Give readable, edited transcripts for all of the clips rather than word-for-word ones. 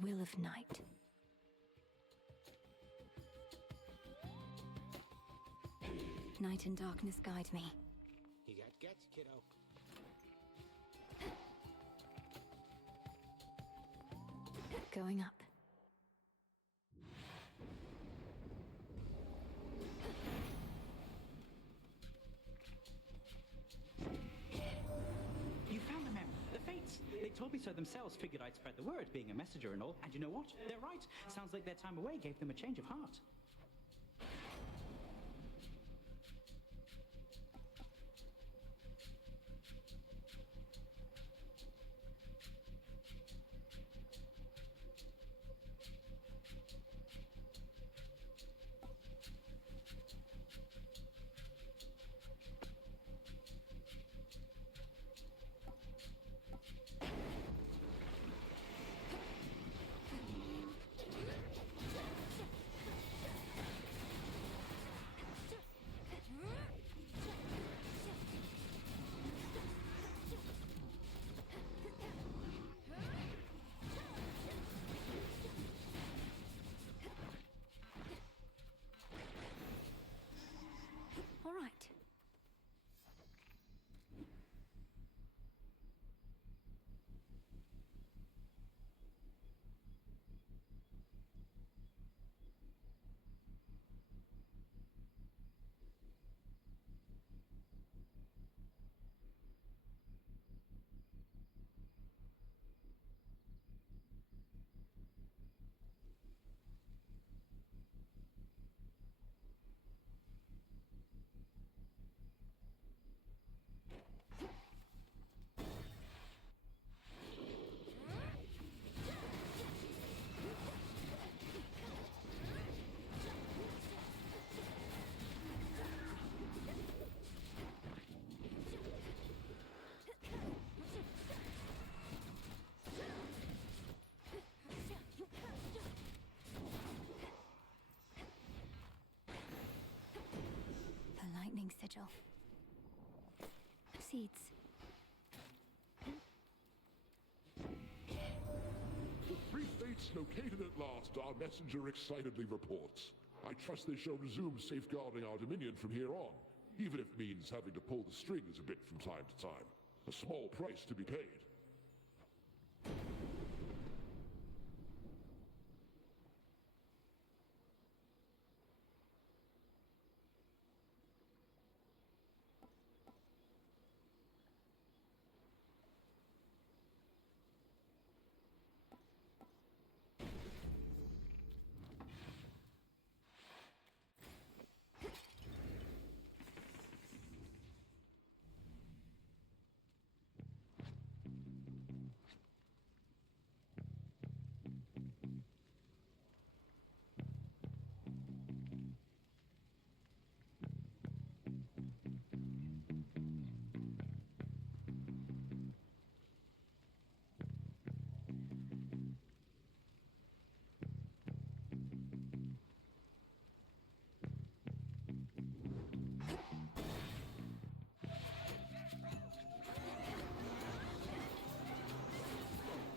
will of night. Night and darkness guide me. You got guts, kiddo. Going up. You found the mem. The Fates. They told me so themselves, figured I'd spread the word, being a messenger and all. And you know what? They're right. Sounds like their time away gave them a change of heart. All right. The lightning sigil. Seeds. The three fates located at last, our messenger excitedly reports. I trust they shall resume safeguarding our dominion from here on, even if it means having to pull the strings a bit from time to time. A small price to be paid.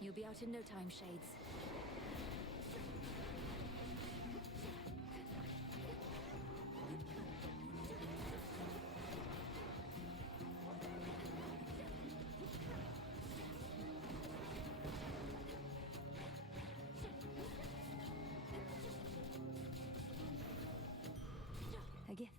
You'll be out in no time, Shades. A gift.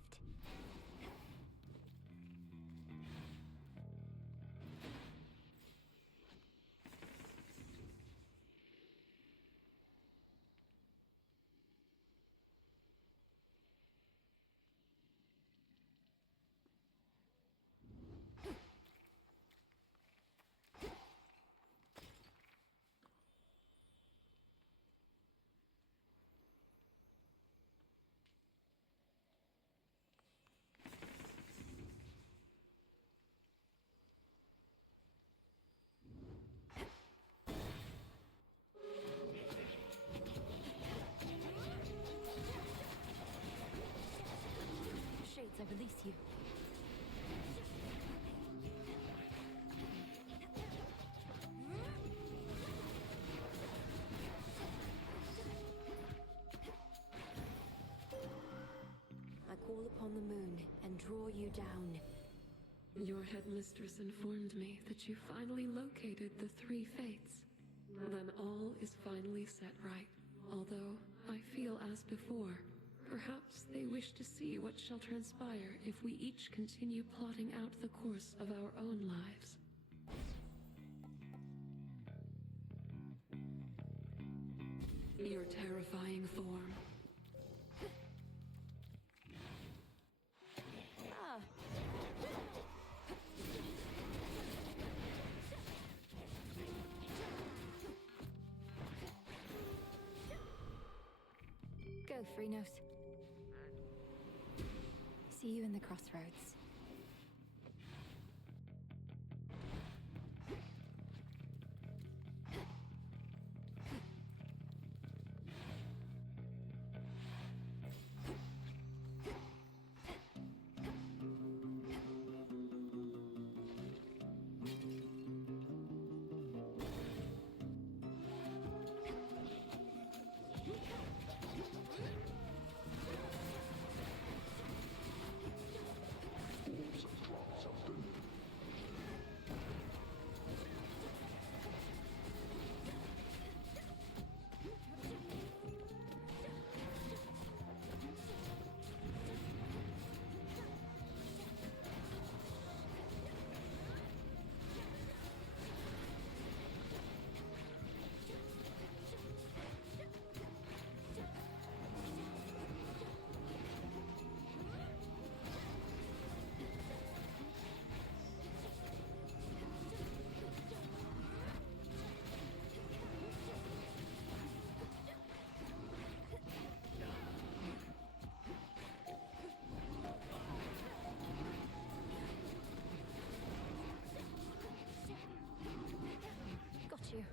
Shades, I release you. fall upon the moon and draw you down. Your headmistress informed me that you finally located the three fates. Then all is finally set right. Although I feel as before, perhaps they wish to see what shall transpire if we each continue plotting out the course of our own lives. Your terrifying form. Ah. Go, Cronos. See you in the crossroads. Got you.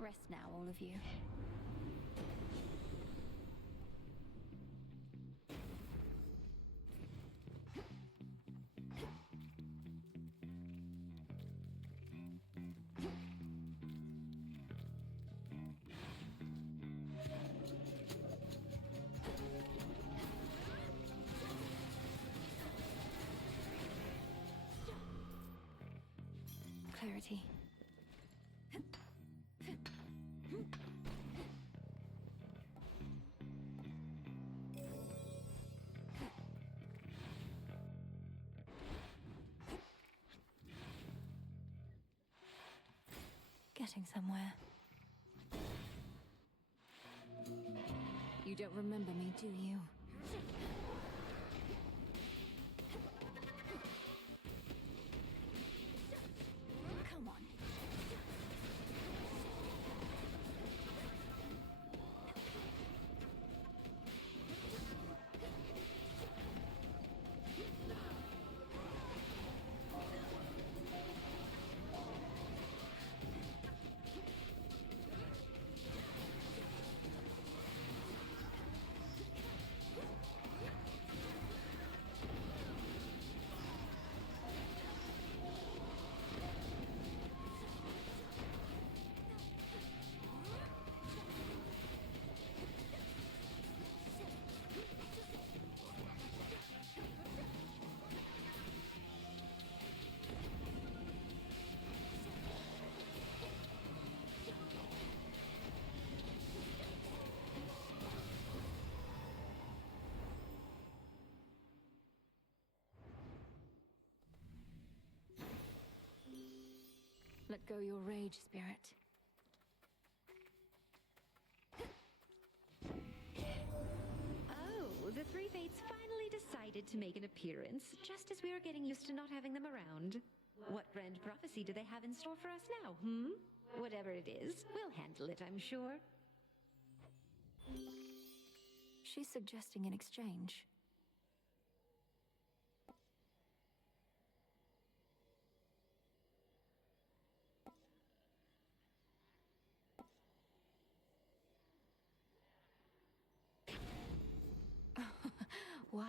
Rest now, all of you. Clarity. Getting somewhere. You don't remember me, do you? Come on. Let go your rage, spirit. Oh, the three fates finally decided to make an appearance, just as we were getting used to not having them around. What grand prophecy do they have in store for us now, Whatever it is, we'll handle it, I'm sure. She's suggesting an exchange. Wow.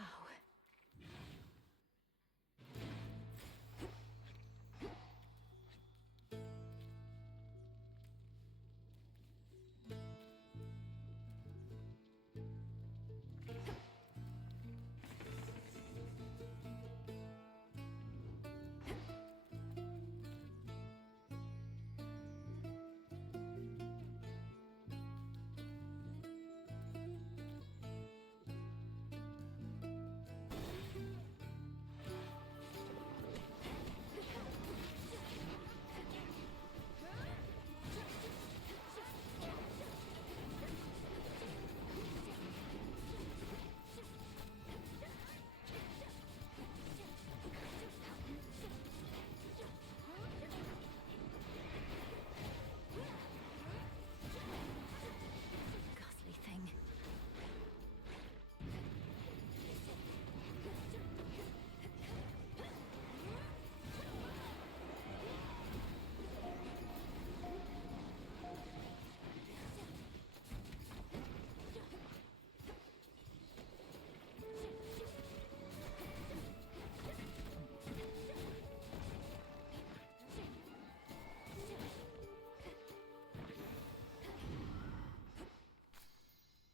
Ghastly thing.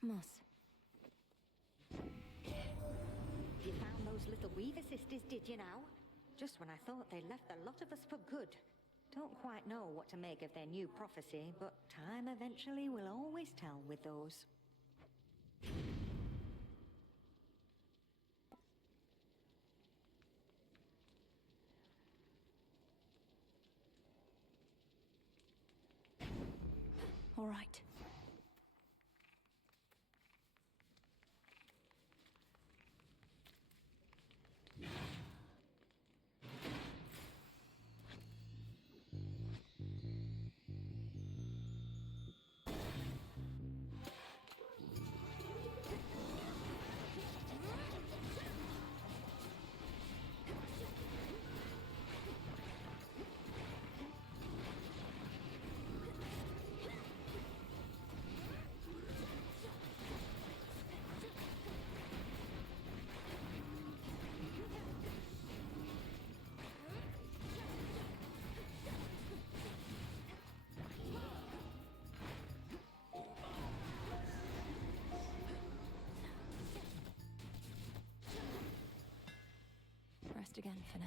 Moss. You found those little weaver sisters, did you now? Just when I thought they left the lot of us for good. Don't quite know what to make of their new prophecy, but time eventually will always tell with those. All right. Rest again for now.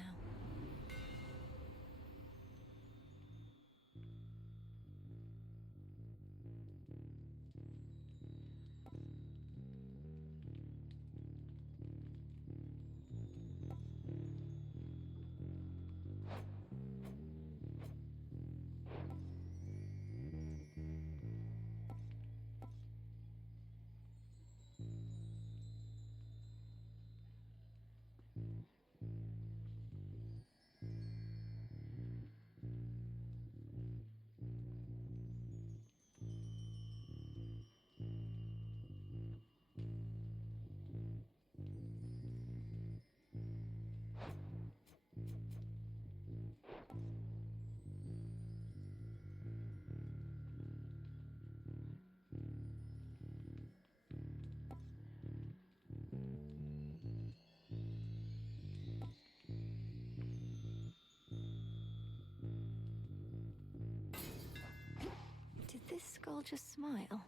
Did this skull just smile?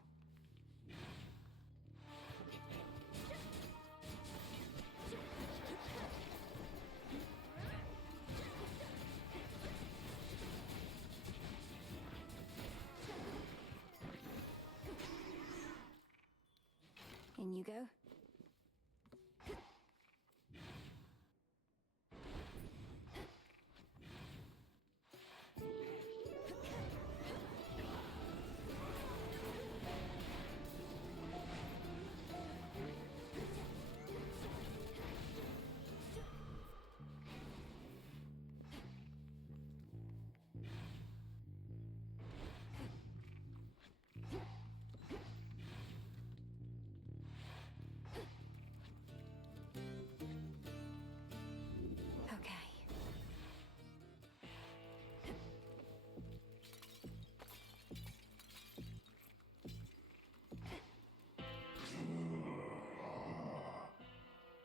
In you go.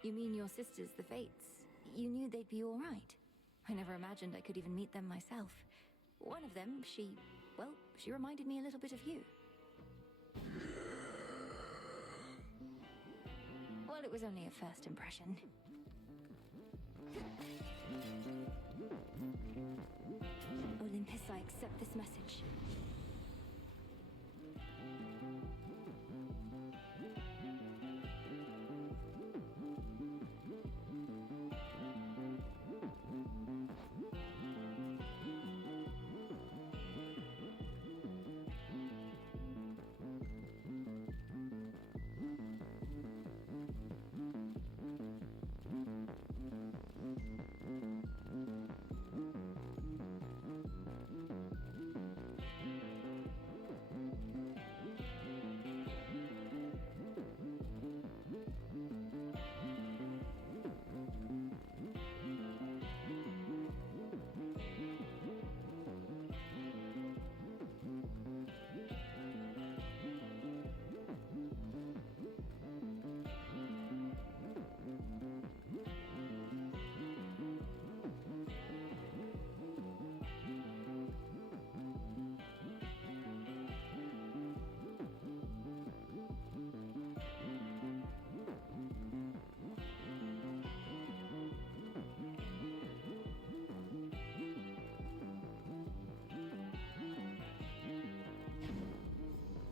You mean your sisters, the Fates? You knew they'd be all right? I never imagined I could even meet them myself. One of them, she reminded me a little bit of you. Well, it was only a first impression. Olympus, I accept this message.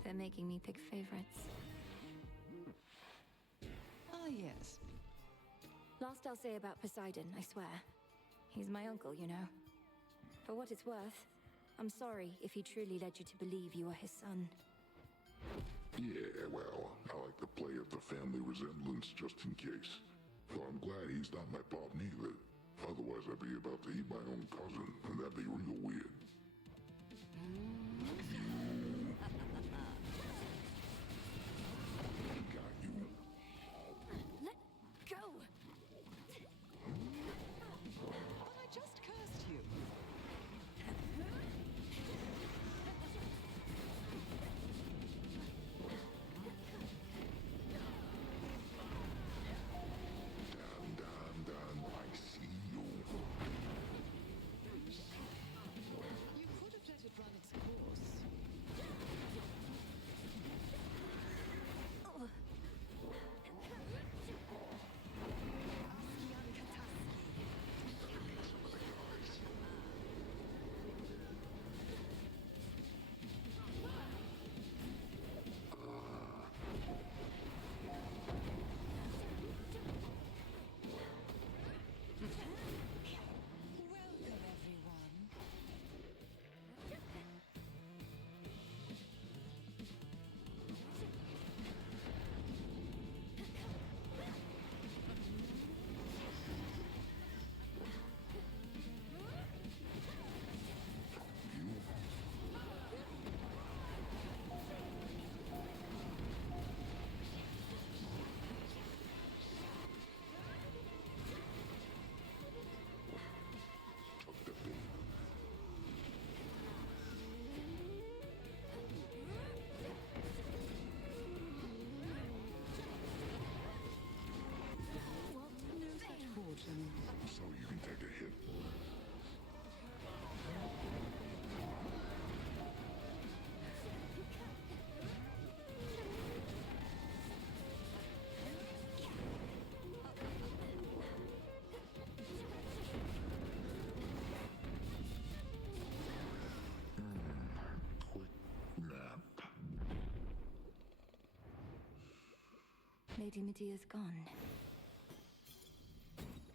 They're making me pick favorites. Ah, yes. Last I'll say about Poseidon, I swear. He's my uncle, you know. For what it's worth, I'm sorry if he truly led you to believe you were his son. Yeah, well, I like to play up the family resemblance just in case. Though I'm glad he's not my pop neither. Otherwise I'd be about to eat my own cousin, and that'd be real weird. Got you. Let go! But I just cursed you. Damn, I see you. You could have let it run its course. Welcome, everyone. Took the bait. No such fortune. So you can take a hit. Quick nap. Lady Medea's gone.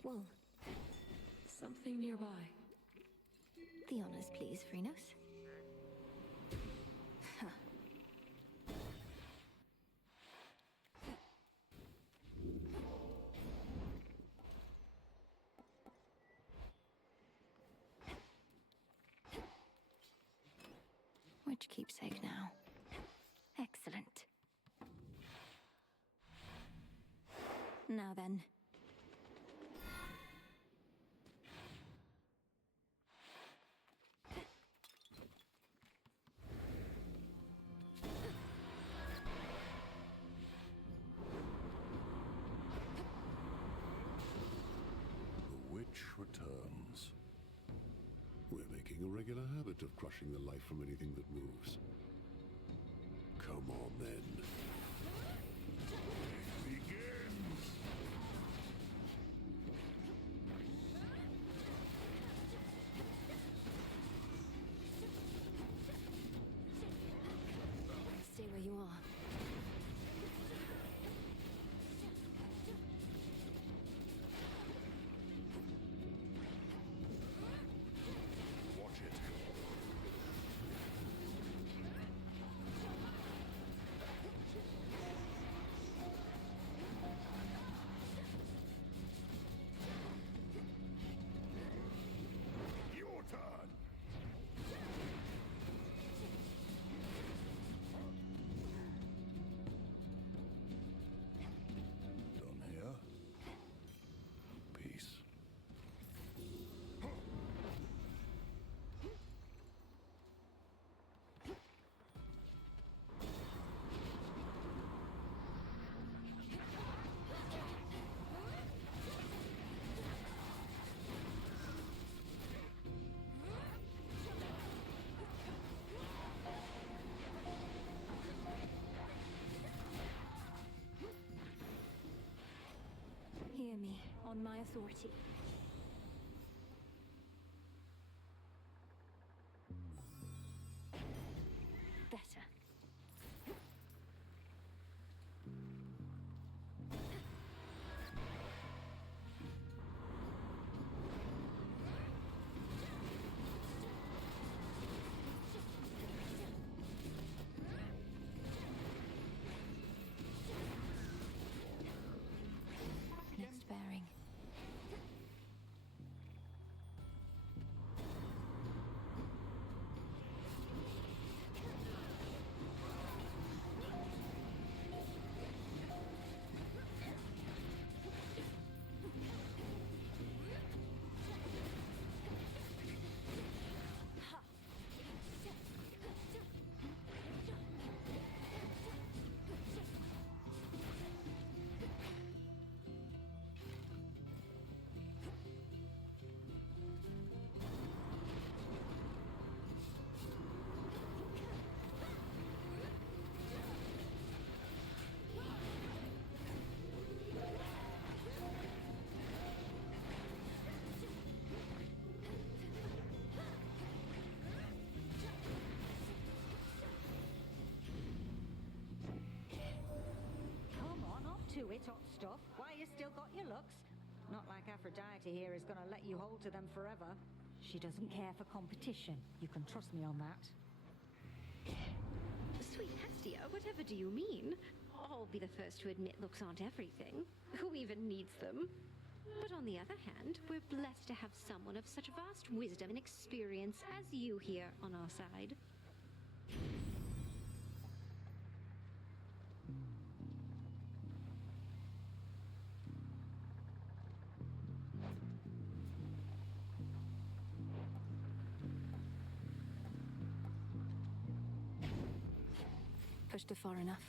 Wool, Something nearby. the honors, please, Phrenos. Huh. Which keepsake now? Excellent. Now then. regular habit of crushing the life from anything that moves. Come on, then. Begins! Stay where you are. Watch it. Your turn! Done here. Peace. Hear me, on my authority. Better. Next bearing. Come on, up to it, hot stuff. Why, you still got your looks? Not like Aphrodite here is going to let you hold to them forever. She doesn't care for competition. You can trust me on that. Sweet Hestia, whatever do you mean? I'll be the first to admit looks aren't everything. Who even needs them? But on the other hand, we're blessed to have someone of such vast wisdom and experience as you here on our side. Pushed her far enough.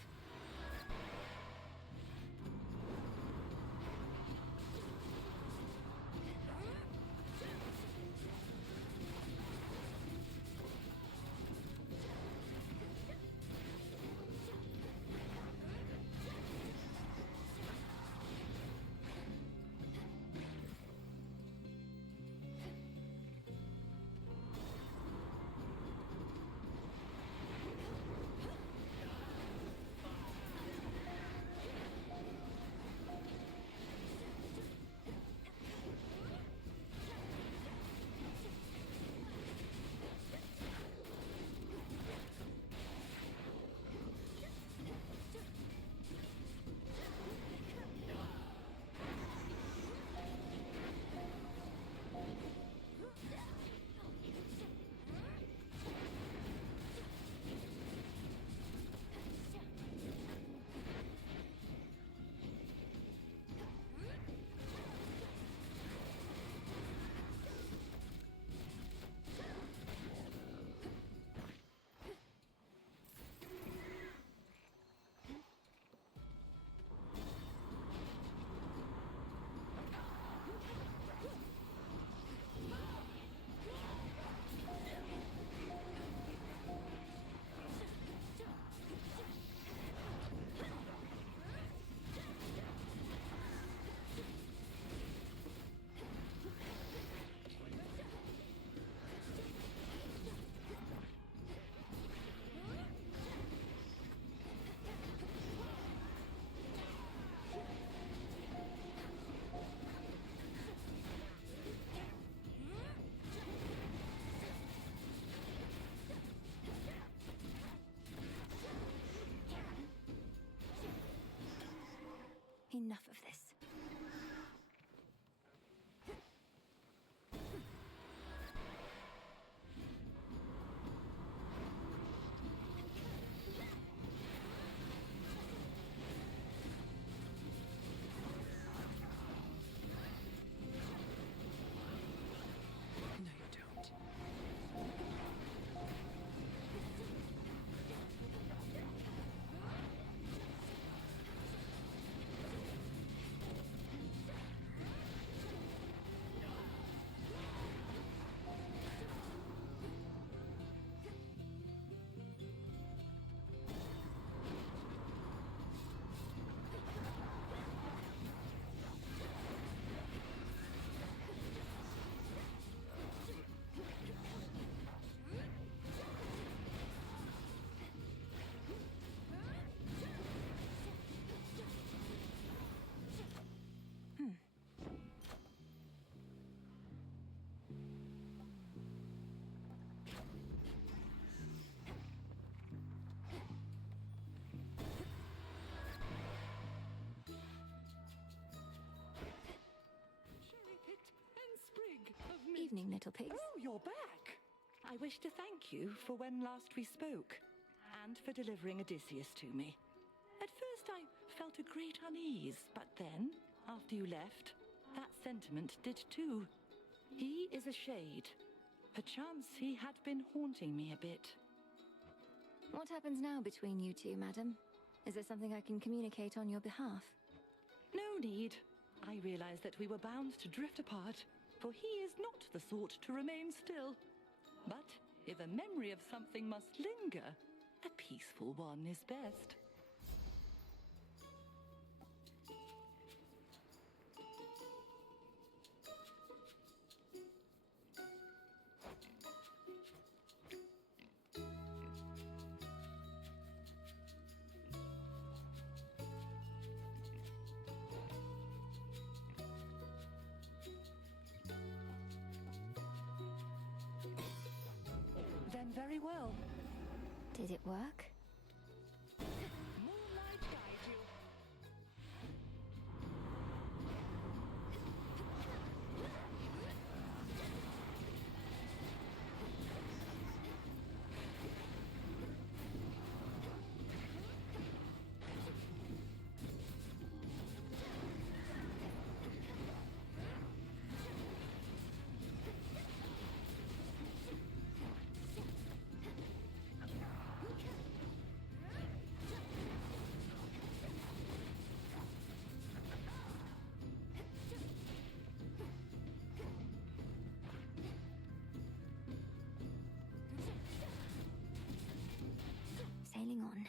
evening, little pigs. Oh, you're back! I wish to thank you for when last we spoke, and for delivering Odysseus to me. At first I felt a great unease, but then, after you left, that sentiment did too. He is a shade. Perchance he had been haunting me a bit. What happens now between you two, madam? Is there something I can communicate on your behalf? No need. I realized that we were bound to drift apart, for he is not the sort to remain still. But if a memory of something must linger, a peaceful one is best. Then very well. Did it work? Moonlight guide you. Sailing on.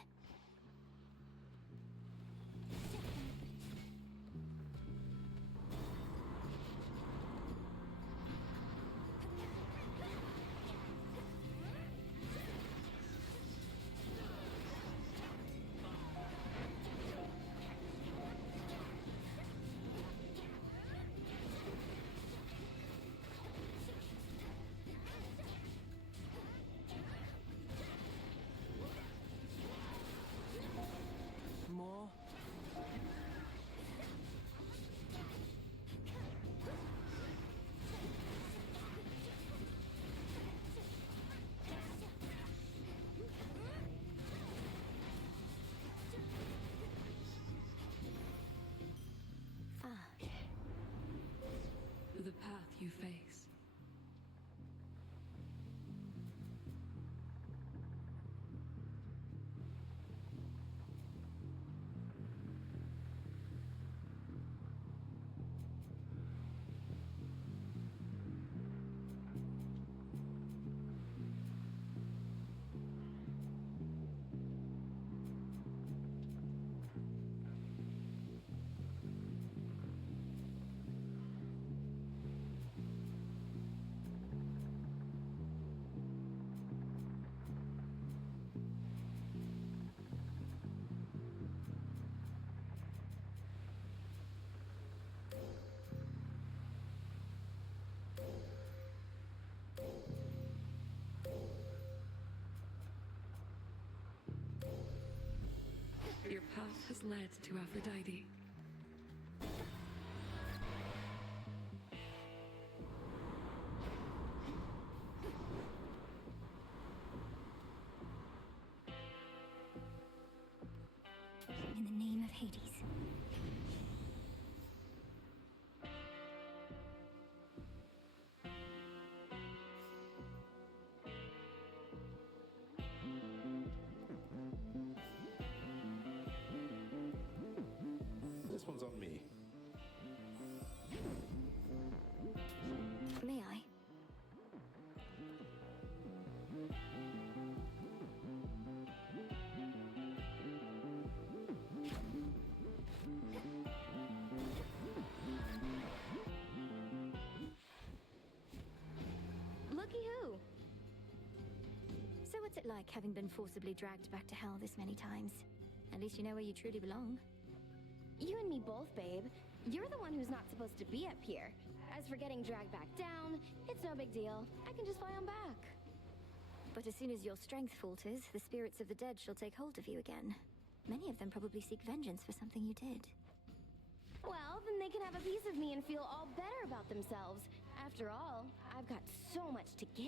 More. The path you face. Your path has led to Aphrodite. In the name of Hades. This one's on me. May I? Looky who! So what's it like having been forcibly dragged back to hell this many times? At least you know where you truly belong. You and me both, babe. You're the one who's not supposed to be up here. As for getting dragged back down, it's no big deal. I can just fly on back. But as soon as your strength falters, the spirits of the dead shall take hold of you again. Many of them probably seek vengeance for something you did. Well, then they can have a piece of me and feel all better about themselves. After all, I've got so much to give.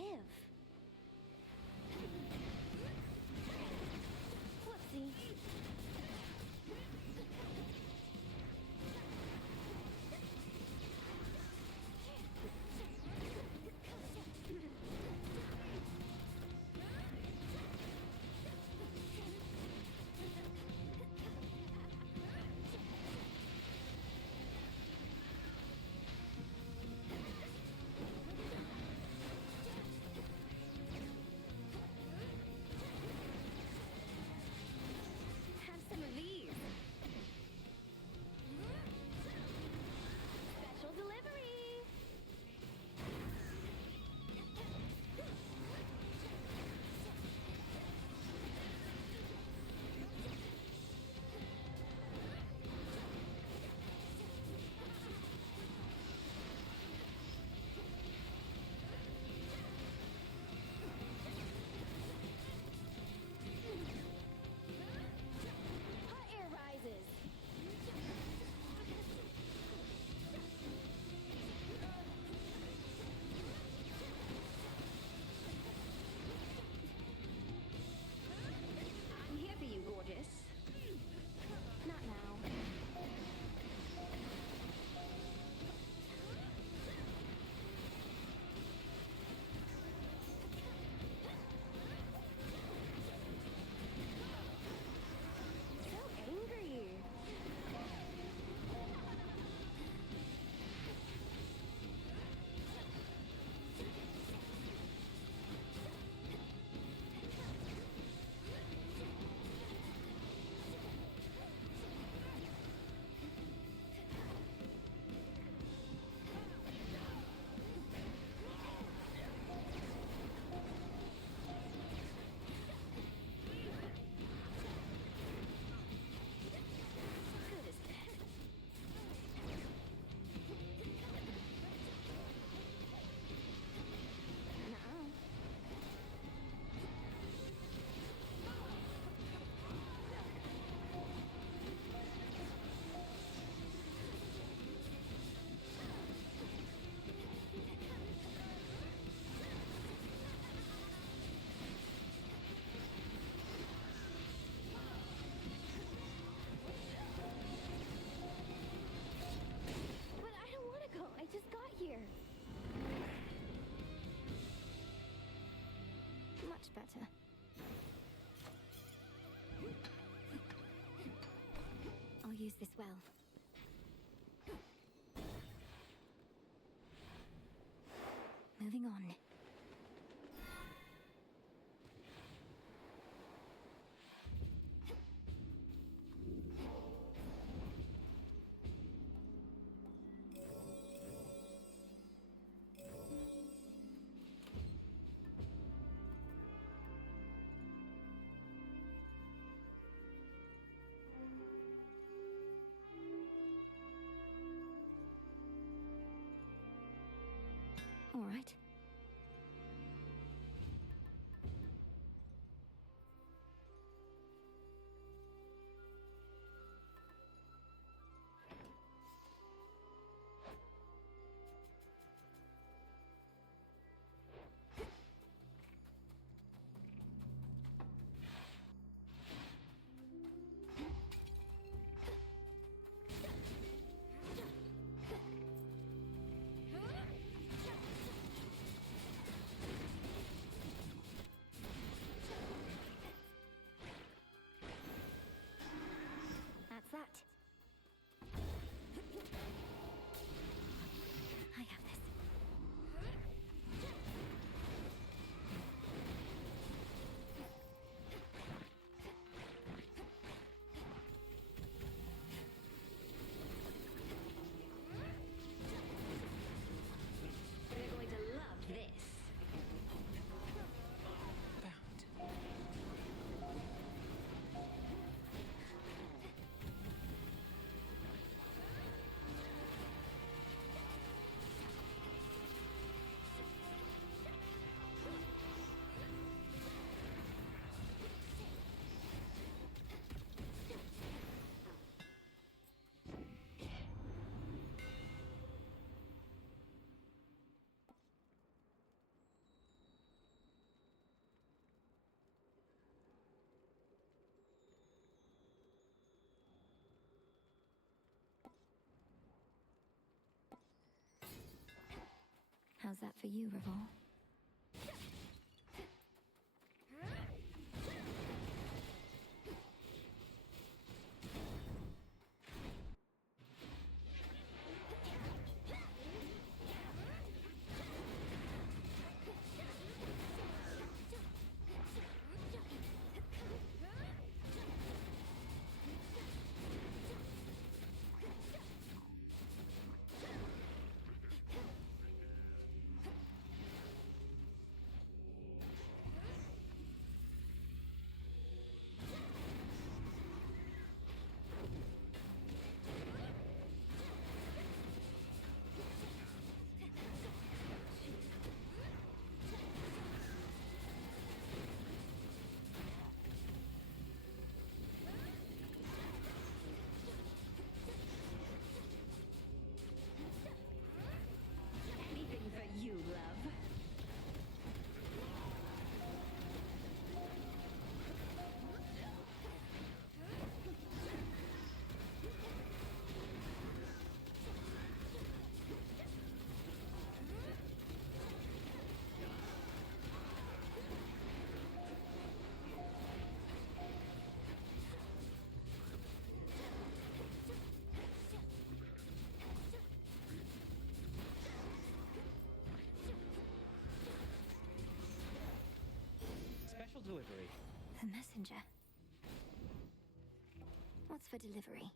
Whoopsie. Have some of these. Special delivery. Hot air rises. I'm here for you, gorgeous. Not now. So angry. Good as dead. No. But I don't want to go. I just got here. Much better. I'll use this well. Moving on. How's that for you, Revol? Anything for you, love. Special delivery. The messenger. What's for delivery?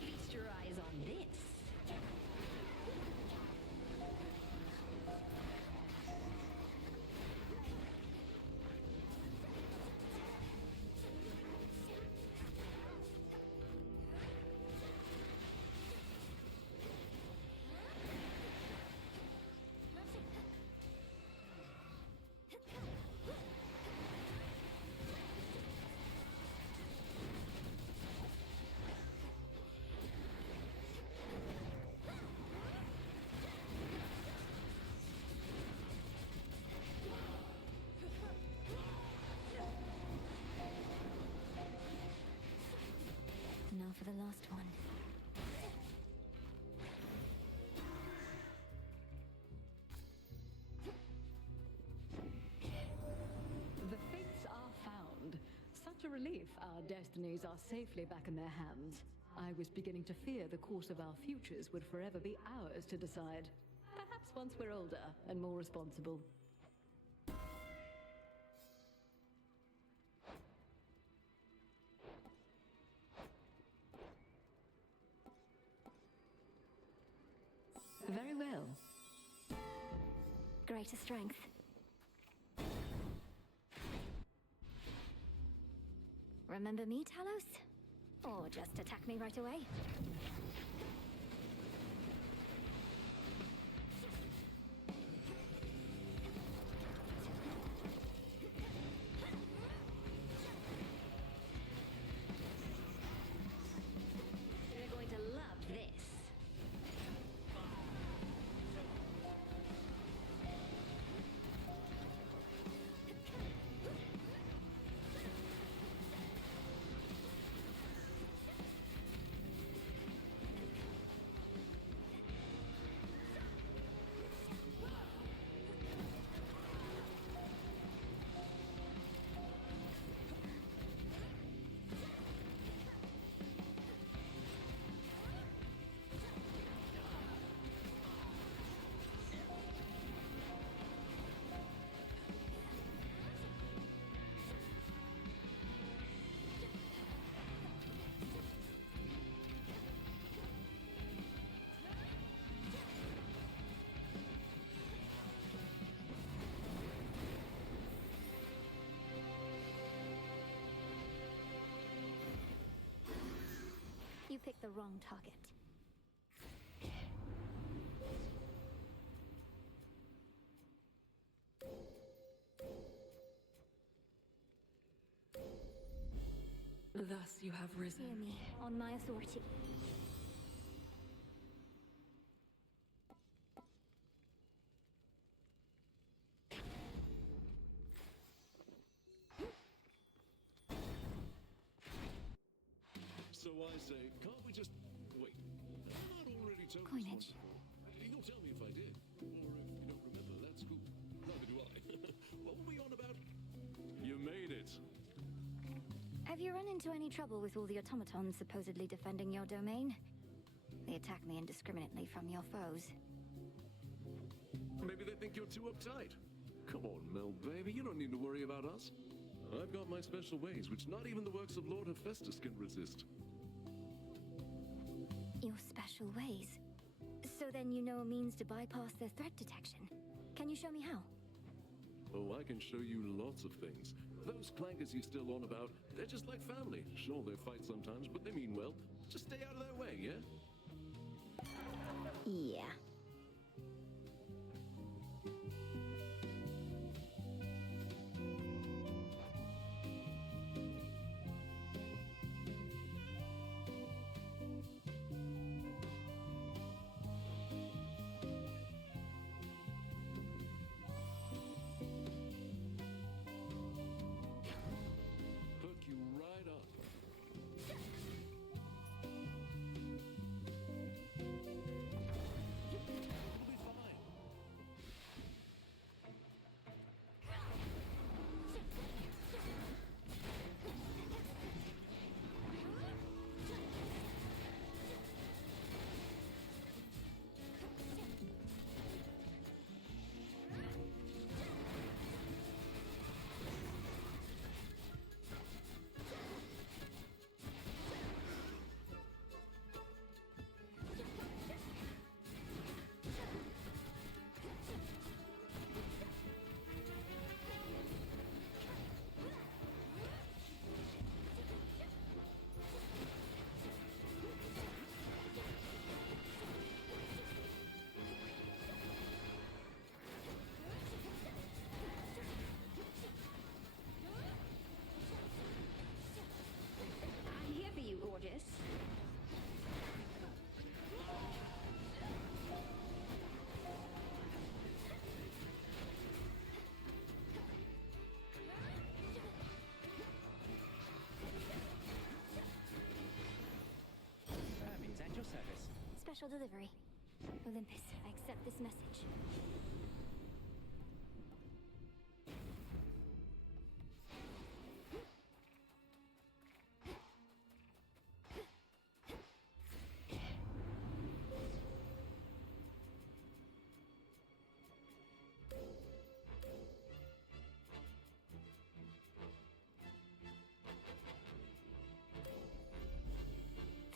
Feast your eyes on this. Now for the last one. The fates are found. Such a relief our destinies are safely back in their hands. I was beginning to fear the course of our futures would forever be ours to decide. Perhaps once we're older and more responsible. Very well. Greater strength. Remember me, Talos? Or just attack me right away? You're going to love this. You picked the wrong target. Thus you have risen. Hear me, on my authority. So I say, can't we just... Wait, have I not already told you Coinage. You'll tell me if I did. Or if you don't remember, that's cool. Neither do I. What were we on about? You made it. Have you run into any trouble with all the automatons supposedly defending your domain? They attack me indiscriminately from your foes. Maybe they think you're too uptight. Come on, Mel, baby, you don't need to worry about us. I've got my special ways, which not even the works of Lord Hephaestus can resist. Your special ways? So then you know a means to bypass their threat detection. Can you show me how? Oh, I can show you lots of things. Those clankers you're still on about, they're just like family. Sure, they fight sometimes, but they mean well. Just stay out of their way, yeah? Yeah. Hook you right up. It'll be fine. I'm here for you, gorgeous. Means at your service. Special delivery. Olympus, I accept this message.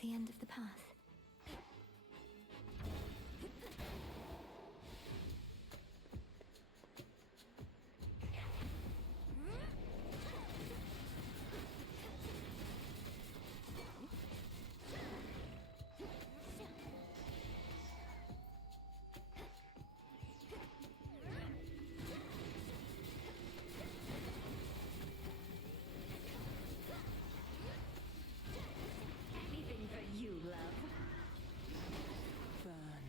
The end of the path. Anything for you, love. Burn.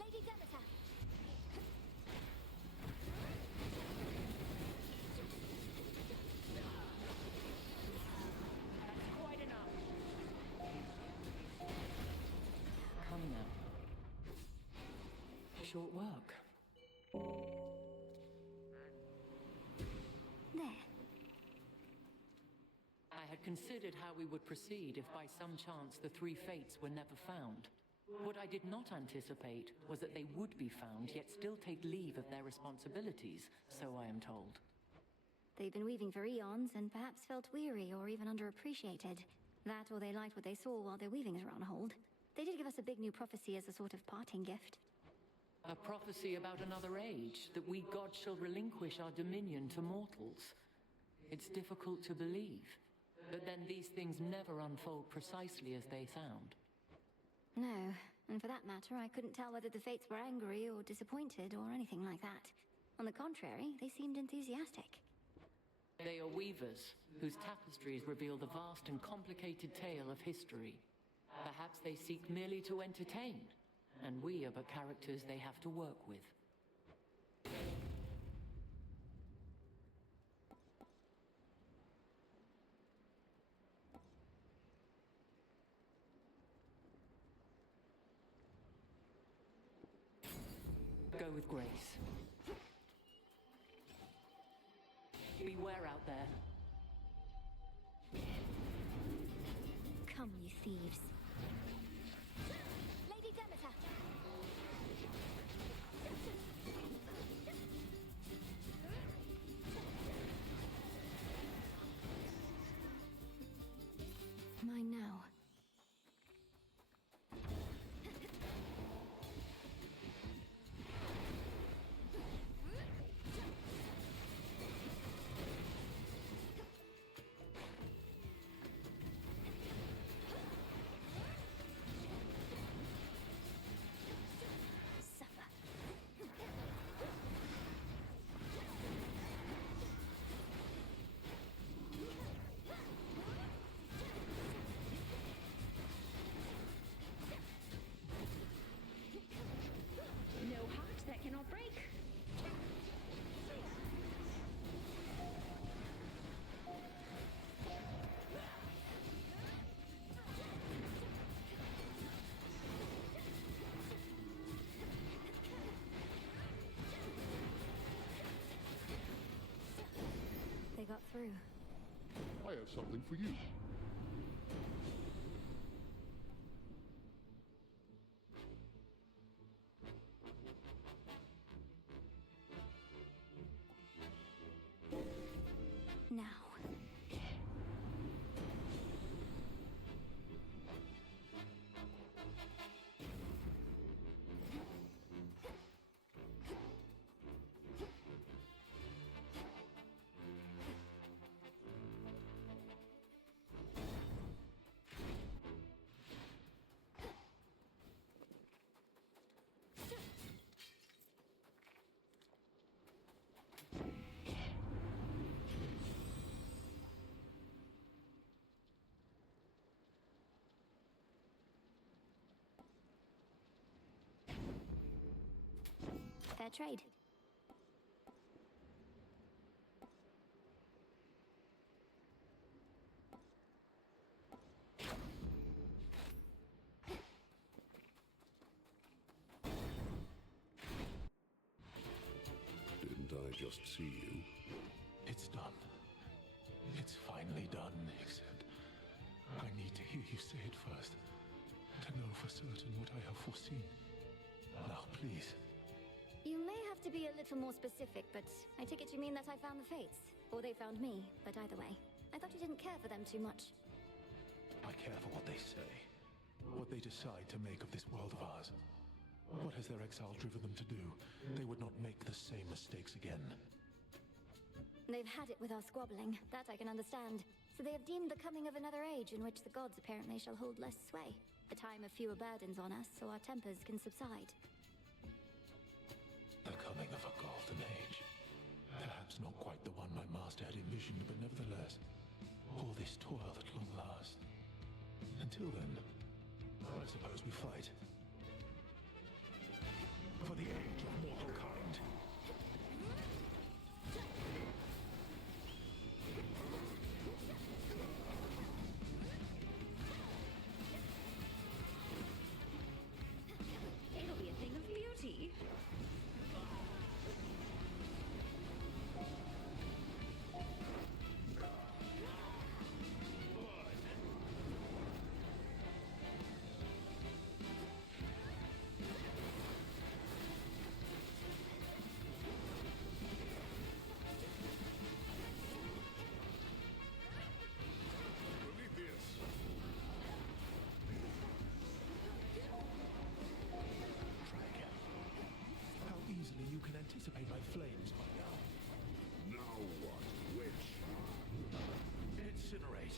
Lady Demeter! That's quite enough. Come now. Short work. There. I had considered how we would proceed if by some chance the three fates were never found. What I did not anticipate was that they would be found, yet still take leave of their responsibilities, so I am told. They've been weaving for eons and perhaps felt weary or even underappreciated. That or they liked what they saw while their weavings were on hold. They did give us a big new prophecy as a sort of parting gift. A prophecy about another age, that we gods shall relinquish our dominion to mortals. It's difficult to believe, but then these things never unfold precisely as they sound. No, and for that matter, I couldn't tell whether the Fates were angry or disappointed or anything like that. On the contrary, they seemed enthusiastic. They are weavers, whose tapestries reveal the vast and complicated tale of history. Perhaps they seek merely to entertain, and we are but characters they have to work with. Go with grace. Beware out there. Come, you thieves. Lady Demeter! Mine now. Cannot break. They got through. I have something for you. Now. Fair trade. Didn't I just see you? It's done. It's finally done, except I need to hear you say it first, to know for certain what I have foreseen. Now, please. You may have to be a little more specific, but I take it you mean that I found the Fates. Or they found me, but either way. I thought you didn't care for them too much. I care for what they say, what they decide to make of this world of ours. What has their exile driven them to do? They would not make the same mistakes again. They've had it with our squabbling, that I can understand. So they have deemed the coming of another age in which the gods apparently shall hold less sway. A time of fewer burdens on us, so our tempers can subside. The coming of a golden age. Perhaps not quite the one my master had envisioned, but nevertheless, all this toil at long last. Until then, I suppose we fight. For the age of mortal kind. It'll be a thing of beauty. anticipate my flames by now. Now what? Which? Incinerate.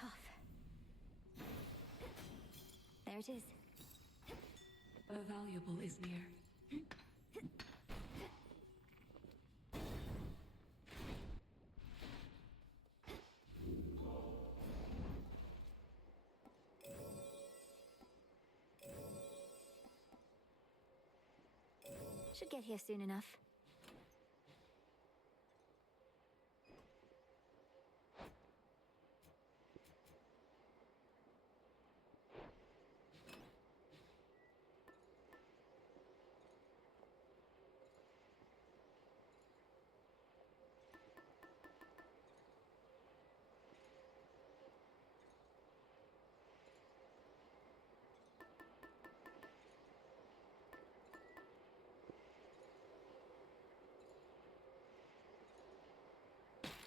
Tough. There it is. A valuable is near. Should get here soon enough.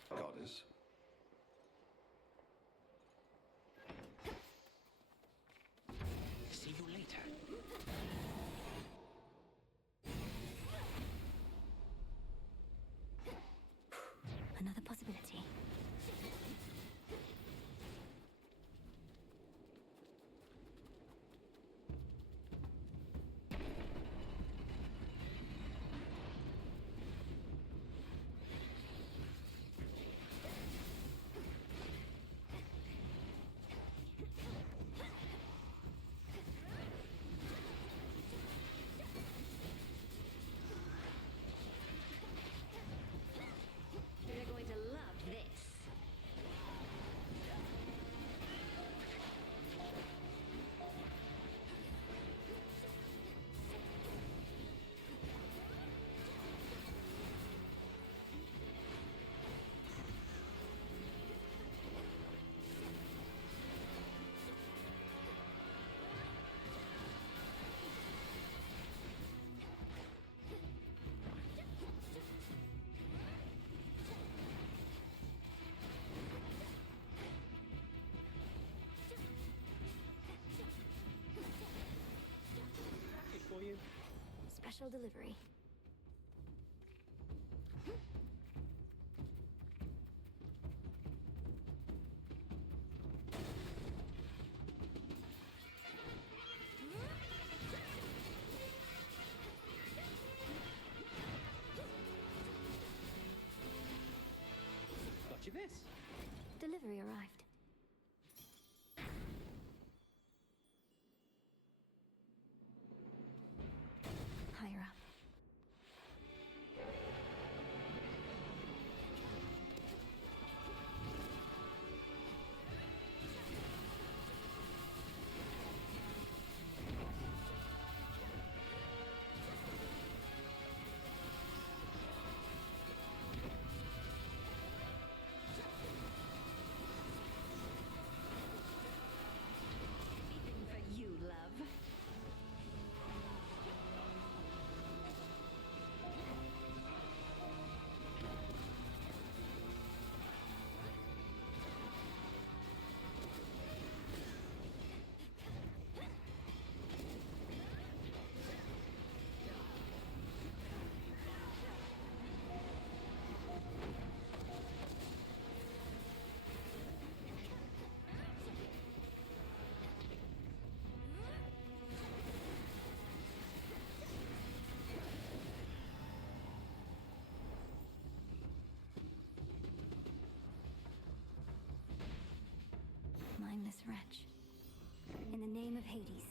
Goddess. See you later. Another possibility. For you. Special delivery. much of this? Delivery arrived. Higher up. Mindless wretch. In the name of Hades.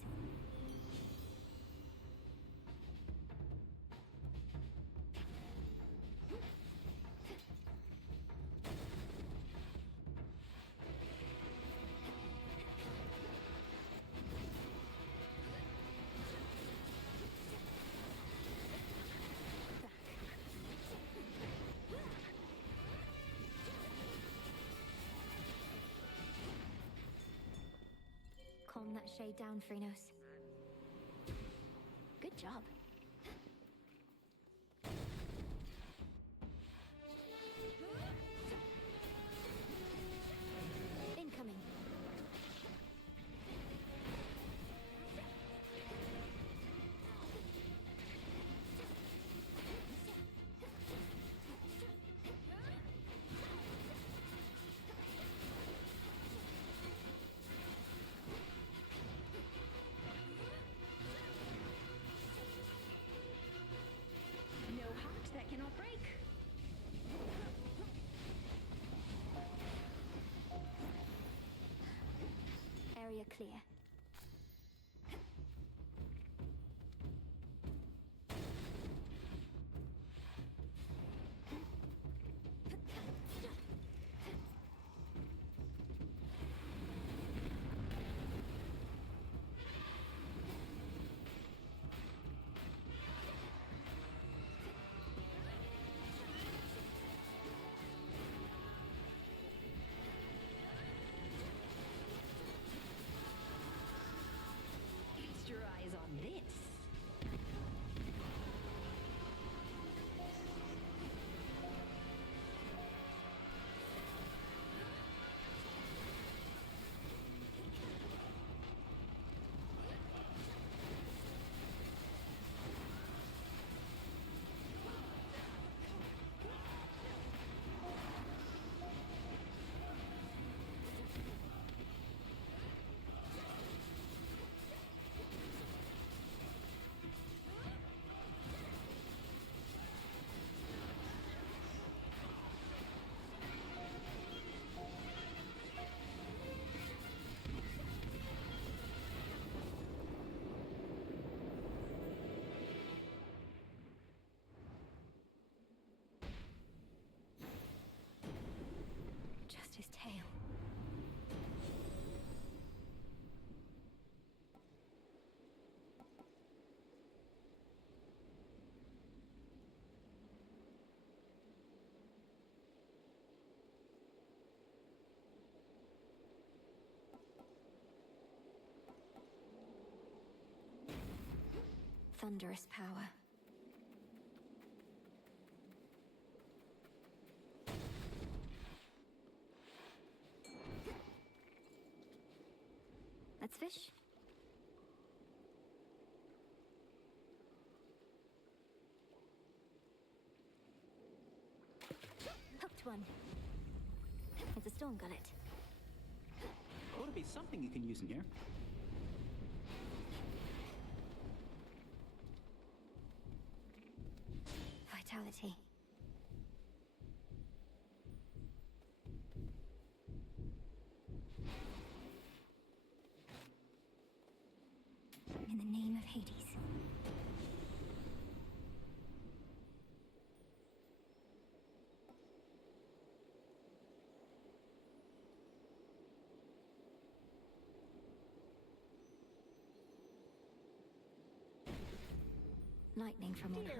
Calm that shade down, Cronos. Good job. Incoming. That cannot break. Area clear. Your eyes on this. Just his tail. Thunderous power. Let's fish. Hooked one. It's a storm gullet. Ought to be something you can use in here. Vitality. lightning from on high.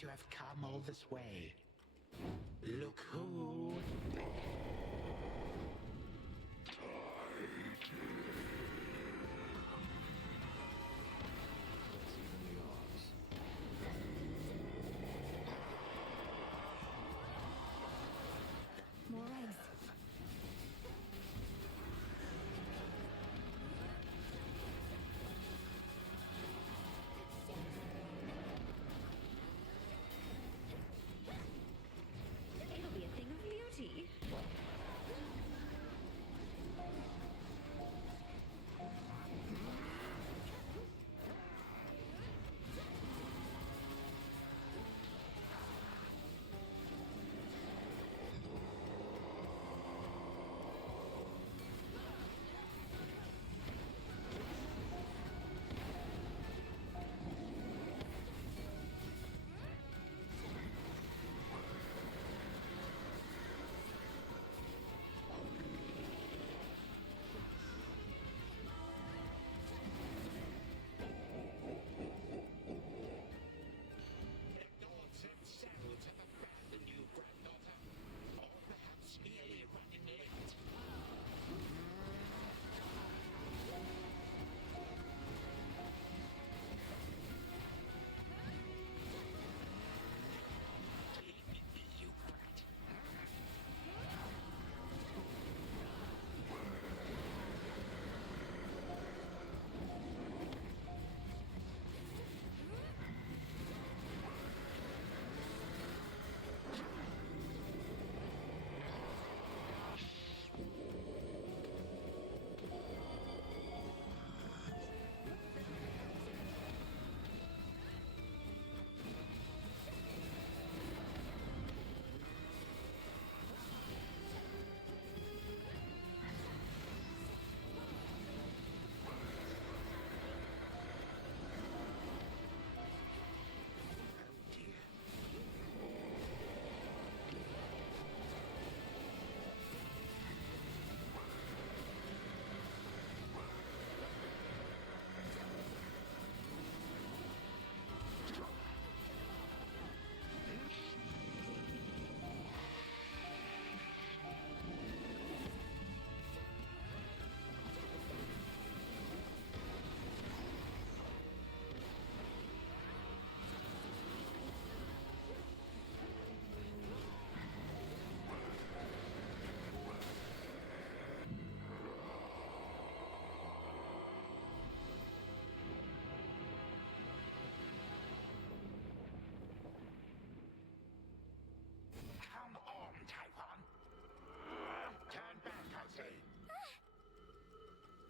You have come all this way. Look who... More eggs. It'll be a thing of beauty.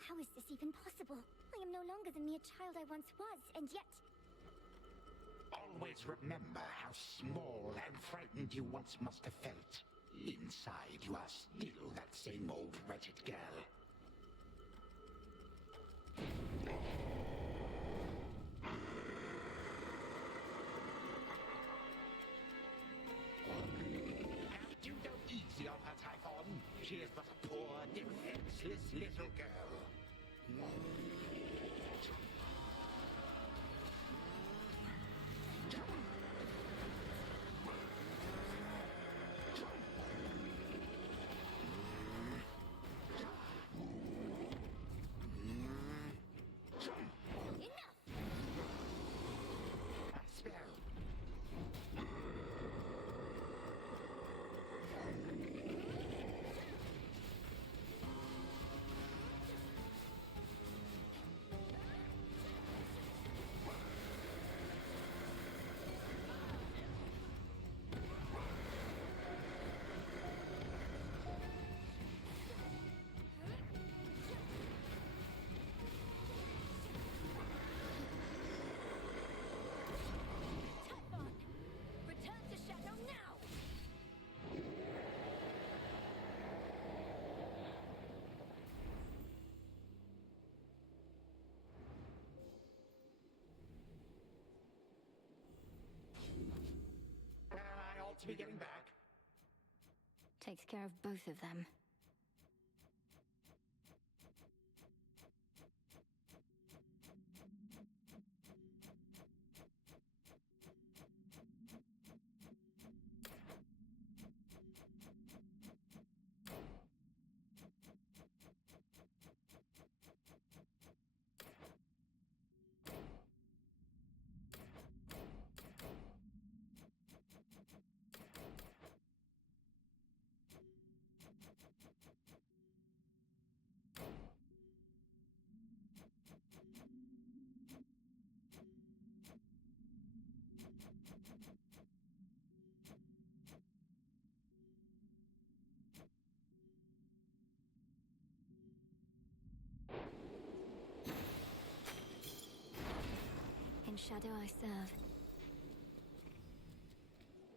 How is this even possible? I am no longer the mere child I once was, and yet... Always remember how small and frightened you once must have felt. Inside, you are still that same old wretched girl. And you go easy on her, Typhon. She is but a poor, defenseless little girl. to be getting back? Takes care of both of them. In shadow I serve.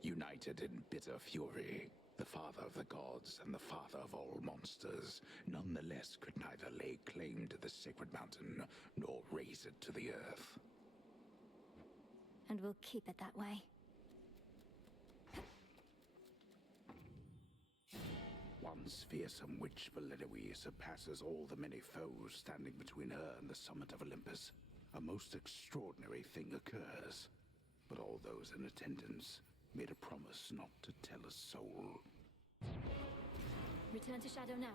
United in bitter fury, the father of the gods and the father of all monsters, nonetheless could neither lay claim to the sacred mountain nor raise it to the earth. And we'll keep it that way. Once fearsome witch Valkyrie surpasses all the many foes standing between her and the summit of Olympus. A most extraordinary thing occurs. But all those in attendance made a promise not to tell a soul. Return to shadow now.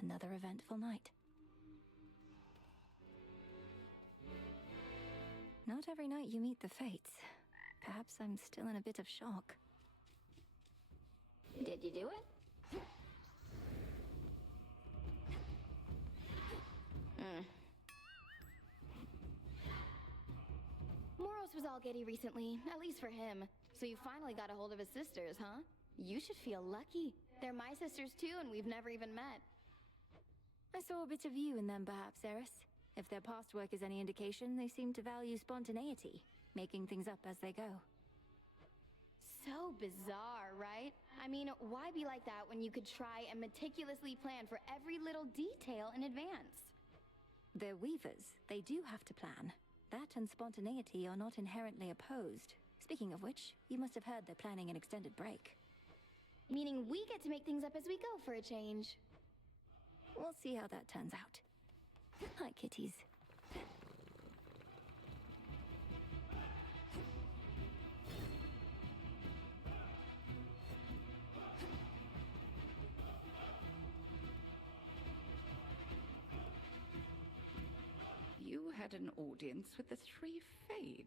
Another eventful night. Not every night you meet the fates. Perhaps I'm still in a bit of shock. Did you do it? Moros was all giddy recently, at least for him. So you finally got a hold of his sisters, huh? You should feel lucky. They're my sisters too, and we've never even met. I saw a bit of you in them, perhaps, Eris. If their past work is any indication, they seem to value spontaneity, making things up as they go. So bizarre, right? I mean, why be like that when you could try and meticulously plan for every little detail in advance? They're weavers. They do have to plan. That and spontaneity are not inherently opposed. Speaking of which, you must have heard they're planning an extended break. Meaning we get to make things up as we go for a change. We'll see how that turns out. Hi, kitties. You had an audience with the three Fates.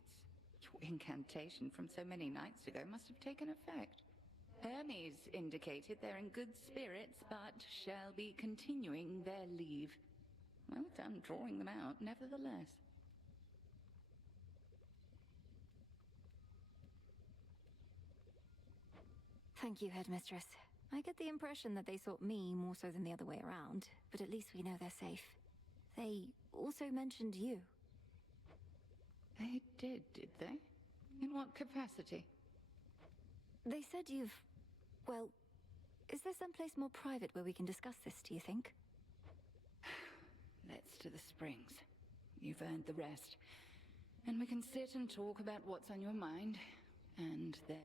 Your incantation from so many nights ago must have taken effect. Hermes indicated they're in good spirits, but shall be continuing their leave. Well done drawing them out, nevertheless. Thank you, Headmistress. I get the impression that they sought me more so than the other way around, but at least we know they're safe. They also mentioned you. They did they? In what capacity? They said you've... Well, is there someplace more private where we can discuss this, do you think? Let's to the springs. You've earned the rest. And we can sit and talk about what's on your mind. And there...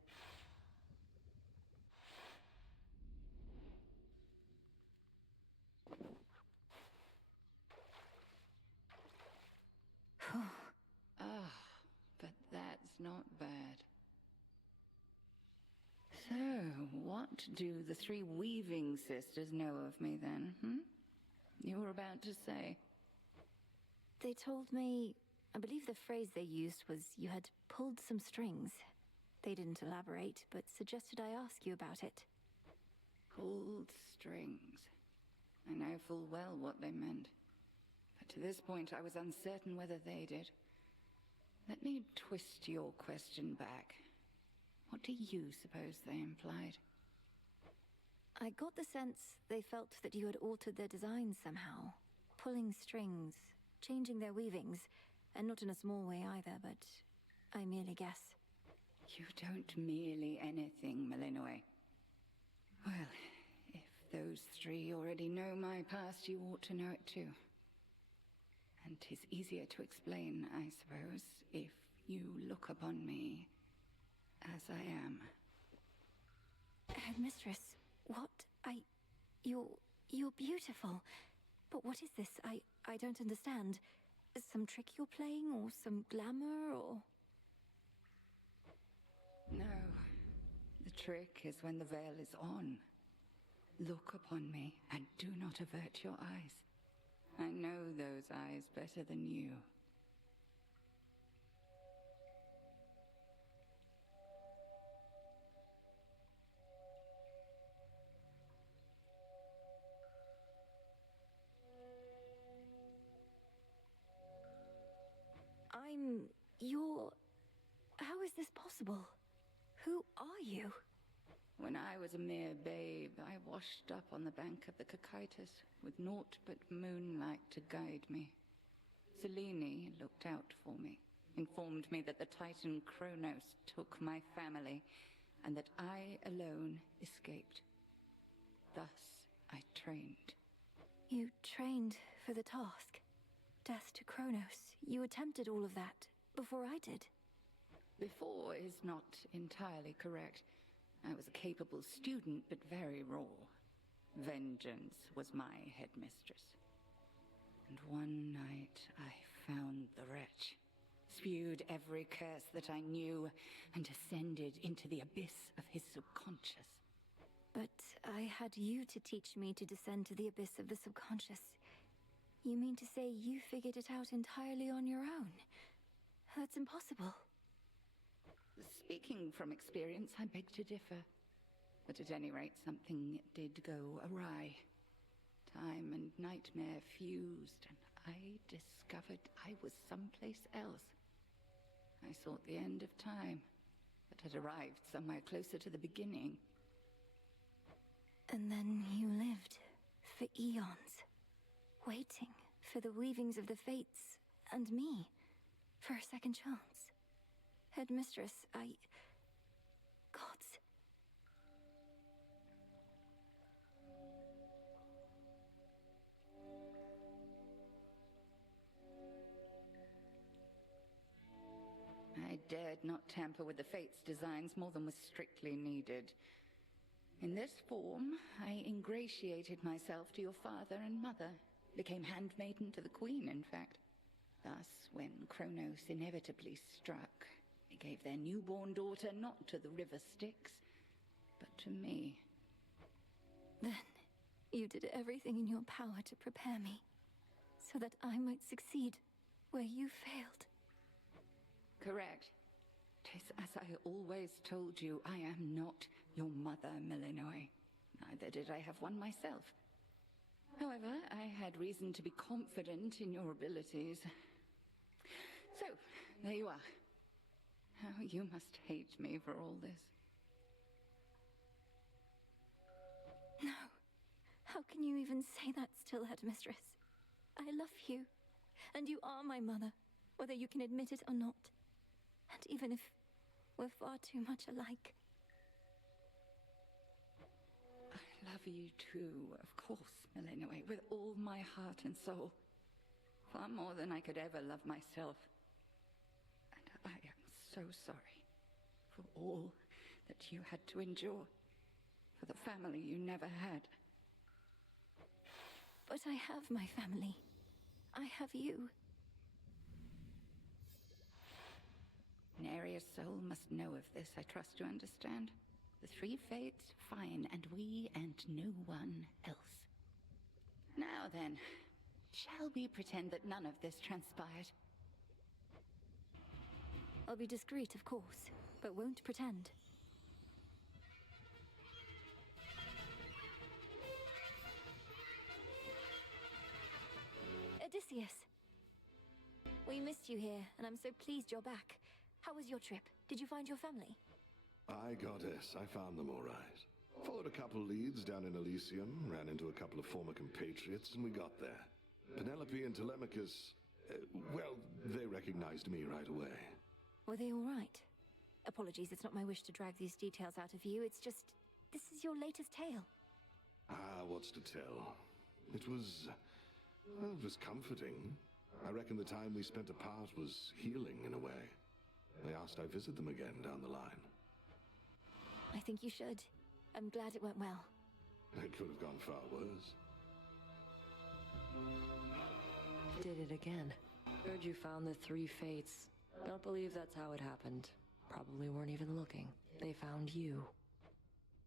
but that's not bad. So, what do the three weaving sisters know of me then, You were about to say. They told me... I believe the phrase they used was you had pulled some strings. They didn't elaborate, but suggested I ask you about it. Pulled strings. I know full well what they meant. But to this point, I was uncertain whether they did. Let me twist your question back. What do you suppose they implied? I got the sense they felt that you had altered their designs somehow. Pulling strings, changing their weavings, and not in a small way either, but I merely guess. You don't merely anything, Malinois. Well, if those three already know my past, you ought to know it too. And 'tis easier to explain, I suppose, if you look upon me as I am. Headmistress, what? You're beautiful. But what is this? I don't understand. Some trick you're playing, or some glamour, or... No. The trick is when the veil is on. Look upon me, and do not avert your eyes. I know those eyes better than you. How is this possible? Who are you? When I was a mere babe, I washed up on the bank of the Hecate with naught but moonlight to guide me. Selene looked out for me, informed me that the Titan Cronos took my family, and that I alone escaped. Thus, I trained. You trained for the task. Death to Cronos. You attempted all of that before I did. Before is not entirely correct. I was a capable student, but very raw. Vengeance was my headmistress. And one night I found the wretch, spewed every curse that I knew, and ascended into the abyss of his subconscious. But I had you to teach me to descend to the abyss of the subconscious. You mean to say you figured it out entirely on your own? That's impossible. Speaking from experience, I beg to differ. But at any rate, something did go awry. Time and nightmare fused, and I discovered I was someplace else. I sought the end of time, but had arrived somewhere closer to the beginning. And then you lived for eons, waiting for the weavings of the fates, and me, for a second chance. Headmistress, Gods. I dared not tamper with the Fates' designs more than was strictly needed. In this form, I ingratiated myself to your father and mother, became handmaiden to the Queen, in fact. Thus, when Cronos inevitably struck, they gave their newborn daughter not to the river Styx, but to me. Then, you did everything in your power to prepare me, so that I might succeed where you failed. Correct. 'Tis as I always told you, I am not your mother, Melinoe. Neither did I have one myself. However, I had reason to be confident in your abilities. So, there you are. How you must hate me for all this. No. How can you even say that still, Headmistress? I love you, and you are my mother, whether you can admit it or not. And even if we're far too much alike. I love you too, of course, Melinoe, with all my heart and soul. Far more than I could ever love myself. And I am so sorry for all that you had to endure, for the family you never had. But I have my family. I have you. Nary a soul must know of this, I trust you understand. The three fates, fine, and we and no one else. Now then, shall we pretend that none of this transpired? I'll be discreet, of course, but won't pretend. Odysseus! We missed you here, and I'm so pleased you're back. How was your trip? Did you find your family? Aye, goddess, I found them all right. Followed a couple leads down in Elysium, ran into a couple of former compatriots, and we got there. Penelope and Telemachus, well, they recognized me right away. Were they all right? Apologies, it's not my wish to drag these details out of you. It's just, this is your latest tale. Ah, what's to tell? It was comforting. I reckon the time we spent apart was healing in a way. They asked I visit them again down the line. I think you should. I'm glad it went well. It could have gone far worse. Did it again. Heard you found the three fates. Don't believe that's how it happened. Probably weren't even looking. They found you.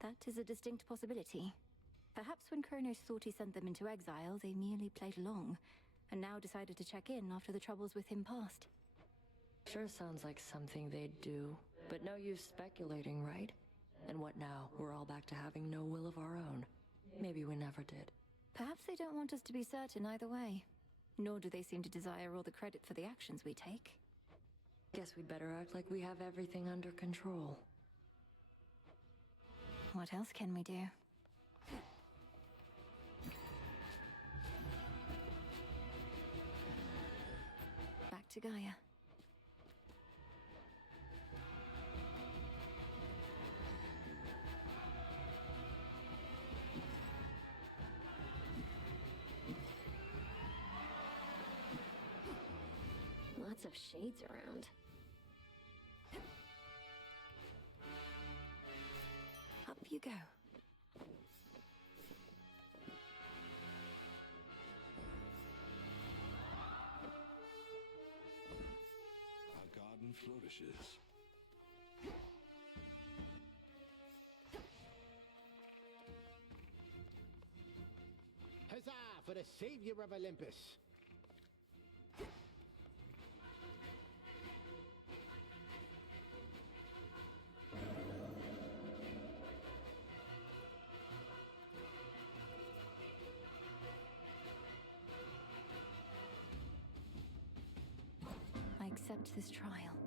That is a distinct possibility. Perhaps when Cronos thought he sent them into exile, they merely played along, and now decided to check in after the troubles with him passed. Sure sounds like something they'd do, but no use speculating, right? And what now? We're all back to having no will of our own. Maybe we never did. Perhaps they don't want us to be certain either way. Nor do they seem to desire all the credit for the actions we take. Guess we'd better act like we have everything under control. What else can we do? Back to Gaia. Lots of shades around. Up you go. Our garden flourishes. Huzzah for the savior of Olympus! I accept this trial.